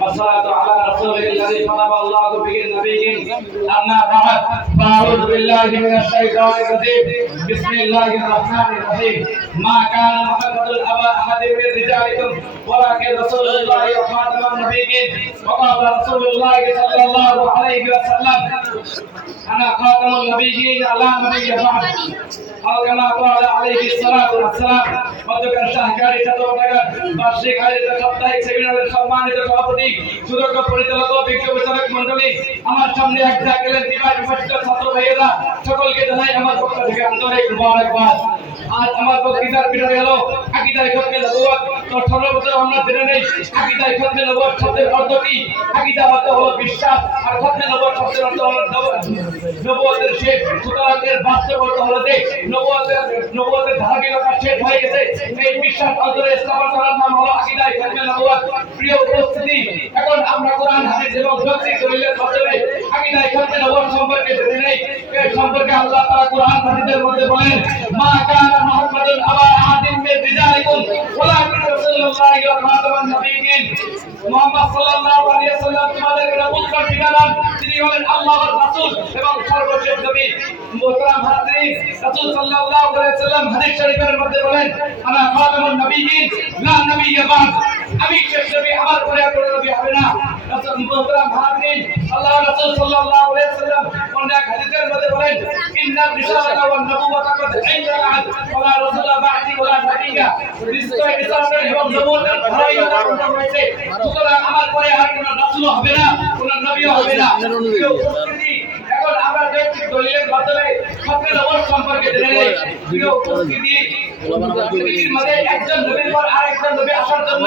والصلاة على رسوله الذي خطب الله به النبيين. أما بعد فأعوذ بالله من الشيطان الرجيم. بسم الله الرحمن الرحيم. ما كان محمد أبا أحد من رجالكم ولكن رسول الله وخاتم النبيين. وقال رسول الله صلى الله عليه وسلم أنا خاتم النبيين لا نبي بعد أو كما قال عليه الصلاة والسلام. গতকাল শাহজারি ছাত্রনগর বার্ষিক আয়োজিত সাপ্তাহিক সেমিনারের সম্মানিত সভাপতি সুদক্ষ পরিচালক ও বিজ্ঞ বিচারক মণ্ডলী, আমার সামনে এক জাকেলের বিভাগ বিভাজিত ছাত্র ভাইয়েরা, সকলকে জানাই আমার পক্ষ থেকে আন্তরিক মোবারকবাদ। আজ আমার বক্তৃতার বিষয় হলো আকীদায়ে খতমে নবুয়ত। তো সর্বপ্রথম আমরা জেনে নেই আকীদায়ে খতমে নবুয়ত শব্দের অর্থ কি। আকীদা অর্থ হলো বিশ্বাস, আর খতমে নবুয়ত শব্দের অর্থ হলো নবুয়তের শেষ। সুতরাং এর বাস্তব অর্থ হলো যে নবুয়তের ধারাবাহিকতা শেষ হয়ে গেছে। এই বিশ্বাস অন্তরে স্থাপন করার নাম হলো আকীদায়ে খতমে নবুয়ত। প্রিয় উপস্থিতি, এখন আমরা কোরআন হাদিস এবং যৌক্তিক দলিলের মাধ্যমে আকীদায়ে খতমে নবুয়ত সম্পর্কে জেনে নেই। এই সম্পর্কে আল্লাহ তাআলা কোরআন হাদিসের মধ্যে বলেন, মা কানা মুহাম্মাদুন আবা আহাদিন মিন রিজালিকুম ওয়ালাকিন রাসূলুল্লাহি ওয়া খাতামান নাবিয়্যিন। মুহাম্মদ সাল্লাল্লাহু আলাইহি ওয়াসাল্লাম তোমাদের রাসূল বিধান, তিনি হলেন আল্লাহর রাসূল এবং সর্বশেষ নবী। মুহতারাম হাজিরিন, রাসূল সাল্লাল্লাহু আলাইহি ওয়াসাল্লাম হাদিস শরীফের মধ্যে বলেন, আনা খাতামুন নাবিয়্যিন লা নাবিয়্যা বা'দ। আমি শেষ নবী, আমার পরে আর কোনো নবী হবে না। রাসূল মুহতারাম হাজিরিন, আল্লাহর রাসূল সাল্লাল্লাহু আলাইহি ওয়াসাল্লাম অন্য এক হাদিসের মধ্যে বলেন, ইন্নার রিসালাতা ওয়ান নবুওয়াতা কাদ ইনতালাত ওয়া রাসূলা বা'দি ওয়া লা নাবিয়্যা। রিসালাত এবং নবুওয়াতের ধারাবাহিকতা পূর্ণ হয়েছে। সুতরাং আমার পরে আর কোনো রাসূল হবে না, কোনো নবীও হবে না। এখন আমরা যৌক্তিক দলিলের মাধ্যমে খতমে নবুয়ত সম্পর্কে জেনে নেই। প্রিয় উপস্থিতি, পৃথিবীর মধ্যে একজন নবীর পর আরেকজন নবী আসার জন্য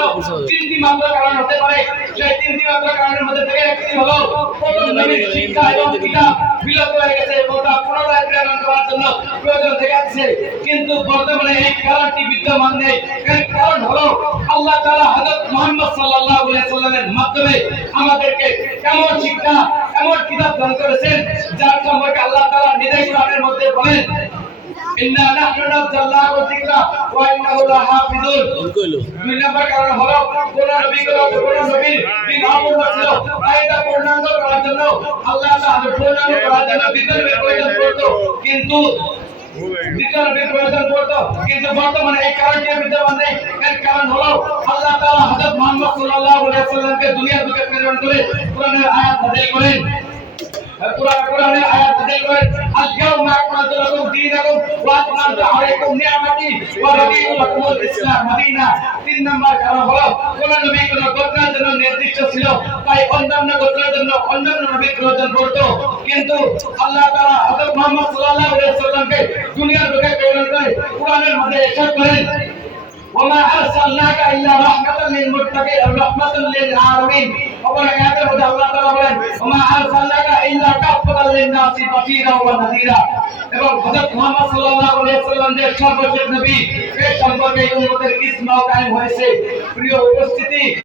তিনটি মাত্র কারণ হতে পারে। সেই তিনটি মাত্র কারণের মধ্যে থেকে একটি হলো প্রথম নবীর শিক্ষা এবং কিতাব বিলুপ্ত হয়ে গেছে, ওটা পুনরায় প্রেরণ করার জন্য প্রয়োজন থেকে আসছে। কিন্তু বর্তমানে এই কারণটি বিদ্যমান নেই। এর কারণ হলো আল্লাহ তাআলা হযরত মুহাম্মদ সাল্লাল্লাহু আলাইহি ওয়াসাল্লামের মাধ্যমে আমাদেরকে এমন শিক্ষা, এমন কিতাব দান করেছেন যার সম্পর্কে আল্লাহ তাআলা নিজেই কোরআনের মধ্যে বলেন, ইন্না নাহনু নাযালনাহু যিকরা ওয়া ইন্নাহু লাহাফিজুন। দুই নম্বর কারণ হলো কোন নবীর দিন অমূল্য ছিল, তাই এটা পূর্ণাঙ্গ করার জন্য আল্লাহ তাআলা পূর্ণাঙ্গ করার জন্য দ্বিতীয় নবীর প্রয়োজন পড়তো। কিন্তু বর্তমানে এই কারণটি বিদ্যমান নেই। এর কারণ হলো আল্লাহ তাআলা হযরত মুহাম্মদ সাল্লাল্লাহু আলাইহি ওয়াসাল্লামকে দুনিয়ার বুকে প্রেরণ করে কোরআনের আয়াত নাযিল করেন। কোরআনের আয়াত নাযিল করেন, আল-ইয়াওমা আকমালতু লাকুম দীনাকুম ওয়া আতমামতু আলাইকুম নি'মাতি ওয়া রাদিতু লাকুমুল ইসলাম দীনা। তিন নম্বর কারণ হলো কোন নবী কোন গোত্রের জন্য নির্দিষ্ট ছিল, তাই অন্যান্য গোত্রের জন্য অন্যান্য নবীর প্রয়োজন পড়তো। কিন্তু আল্লাহ তাআলা হযরত মুহাম্মদ সাল্লাল্লাহু আলাইহি ওয়াসাল্লামকে দুনিয়ার বুকে প্রেরণ করে কোরআনের মধ্যে ইরশাদ করেন, ওমা আরসালনাকা ইল্লা রাহমাতাল লিল মুত্তাকিন ওয়া রাহমাতাল লিল আলামিন। অপর আয়াতের মধ্যে আল্লাহ তাআলা বলেন, ওমা আরসালনাকা ইল্লা কাফাতাল লিন-নাসি বাশীরা ওয়া নাযীরা। এবং হযরত মুহাম্মদ সাল্লাল্লাহু আলাইহি ওয়াসাল্লাম যে সর্বশেষ নবী, এই সম্পর্কে উম্মতের ইজমা কায়েম হয়েছে। প্রিয় উপস্থিতি,